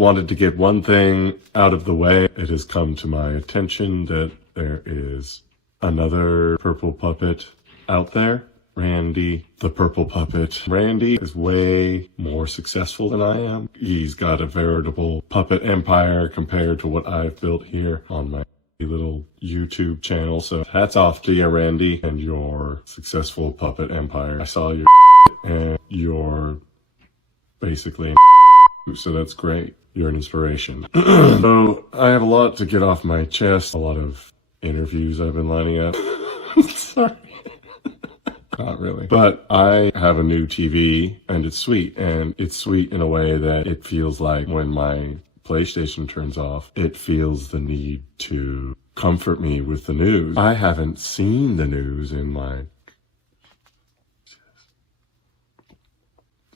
wanted to get one thing out of the way. It has come to my attention that there is another purple puppet out there. Randy, the purple puppet. Randy is way more successful than I am. He's got a veritable puppet empire compared to what I've built here on my little YouTube channel. So hats off to you, Randy, and your successful puppet empire. I saw your and you're basically so that's great. You're an inspiration. So I have a lot to get off my chest. A lot of interviews I've been lining up. Sorry. Not really. But I have a new TV and it's sweet. And it's sweet in a way that it feels like when my PlayStation turns off, it feels the need to comfort me with the news. I haven't seen the news in like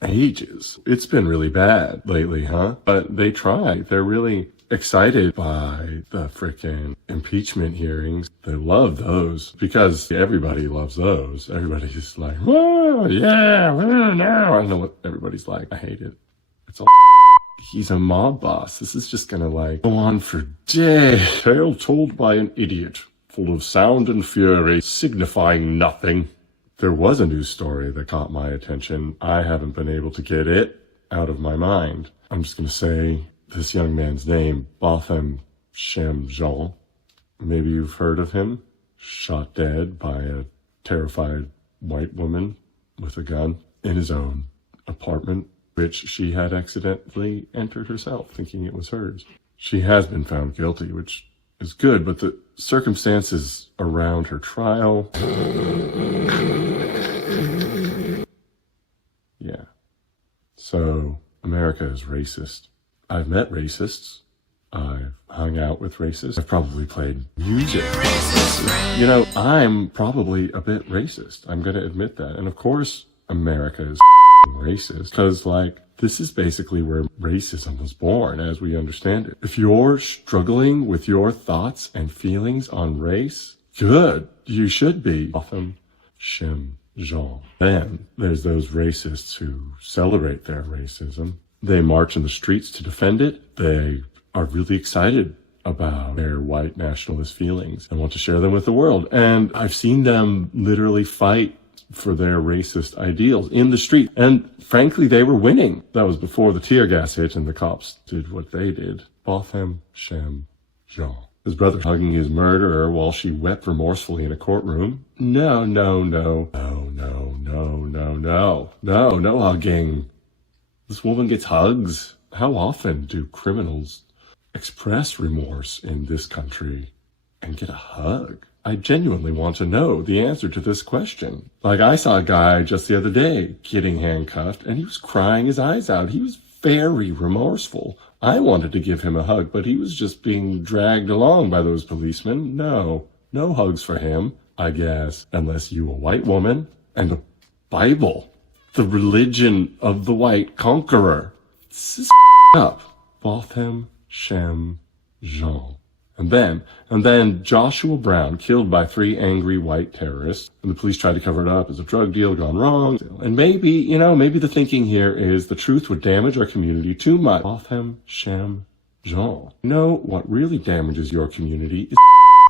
ages. It's been really bad lately, huh? But they try. They're really excited by the frickin' impeachment hearings. They love those because everybody loves those. Everybody's like, whoa, yeah, no. I don't know what everybody's like. I hate it. It's all he's a mob boss. This is just gonna like go on for days. Tale told by an idiot, full of sound and fury, signifying nothing. There was a news story that caught my attention. I haven't been able to get it out of my mind. I'm just gonna say this young man's name, Botham Shem. Maybe you've heard of him. Shot dead by a terrified white woman with a gun in his own apartment, which she had accidentally entered herself, thinking it was hers. She has been found guilty, which is good, but the circumstances around her trial... yeah. So, America is racist. I've met racists. I've hung out with racists. I've probably played music. You know, I'm probably a bit racist. I'm going to admit that. And of course, America is racist because, like, this is basically where racism was born as we understand it. If you're struggling with your thoughts and feelings on race, good. You should be. Botham Shem. Then there's those racists who celebrate their racism. They march in the streets to defend it. They are really excited about their white nationalist feelings and want to share them with the world. And I've seen them literally fight for their racist ideals in the street. And frankly, they were winning. That was before the tear gas hit and the cops did what they did. Botham Shem. His brother hugging his murderer while she wept remorsefully in a courtroom. No hugging. This woman gets hugs. How often do criminals express remorse in this country and get a hug? I genuinely want to know the answer to this question. Like, I saw a guy just the other day getting handcuffed and he was crying his eyes out. He was very remorseful. I wanted to give him a hug, but he was just being dragged along by those policemen. No hugs for him, I guess, unless you a white woman and the Bible, the religion of the white conqueror. This is up. Botham Shem. And then Joshua Brown killed by 3 angry white terrorists, and the police tried to cover it up as a drug deal gone wrong. And maybe the thinking here is the truth would damage our community too much. Botham Shem. You know what really damages your community is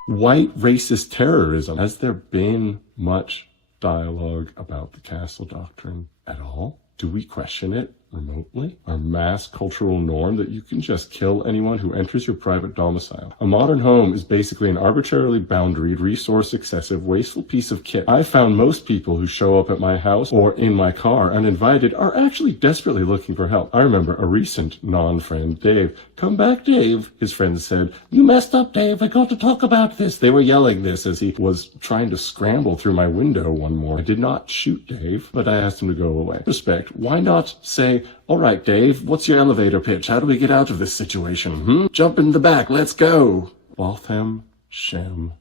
white racist terrorism. Has there been much dialogue about the castle doctrine at all? Do we question it remotely? Our mass cultural norm that you can just kill anyone who enters your private domicile. A modern home is basically an arbitrarily boundaried, resource-excessive, wasteful piece of kit. I found most people who show up at my house or in my car uninvited are actually desperately looking for help. I remember a recent non-friend, Dave. Come back, Dave, his friends said. You messed up, Dave. I got to talk about this. They were yelling this as he was trying to scramble through my window one morning. I did not shoot Dave, but I asked him to go away. Respect. Why not say, all right, Dave, what's your elevator pitch? How do we get out of this situation? Jump in the back. Let's go. Botham Shem.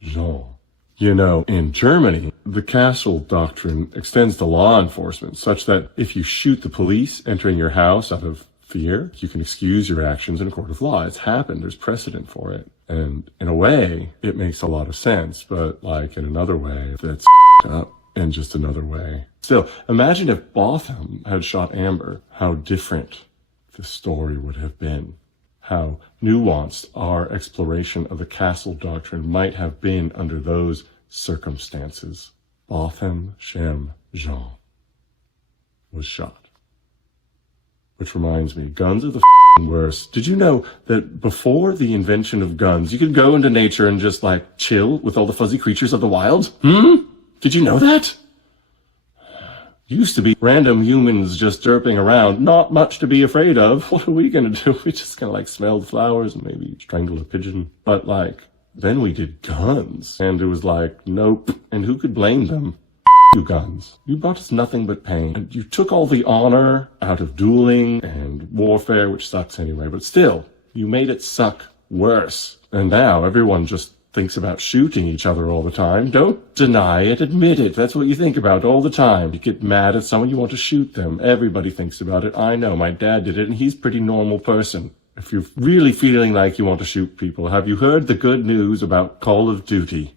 You know, in Germany, the castle doctrine extends to law enforcement such that if you shoot the police entering your house out of fear, you can excuse your actions in a court of law. It's happened. There's precedent for it. And in a way, it makes a lot of sense. But like in another way, that's up. In just another way. Still, imagine if Botham had shot Amber, how different the story would have been. How nuanced our exploration of the castle doctrine might have been under those circumstances. Botham Shem Jean was shot. Which reminds me, guns are the worst. Did you know that before the invention of guns, you could go into nature and just like chill with all the fuzzy creatures of the wild? Did you know that? Used to be random humans just derping around, not much to be afraid of. What are we gonna do? We just kind of like smelled flowers and maybe strangled a pigeon. But like, then we did guns. And it was like, nope. And who could blame them? You guns. You brought us nothing but pain. And you took all the honor out of dueling and warfare, which sucks anyway. But still, you made it suck worse. And now everyone just thinks about shooting each other all the time. Don't deny it, admit it. That's what you think about all the time. You get mad at someone, you want to shoot them. Everybody thinks about it. I know, my dad did it, and he's a pretty normal person. If you're really feeling like you want to shoot people, have you heard the good news about Call of Duty?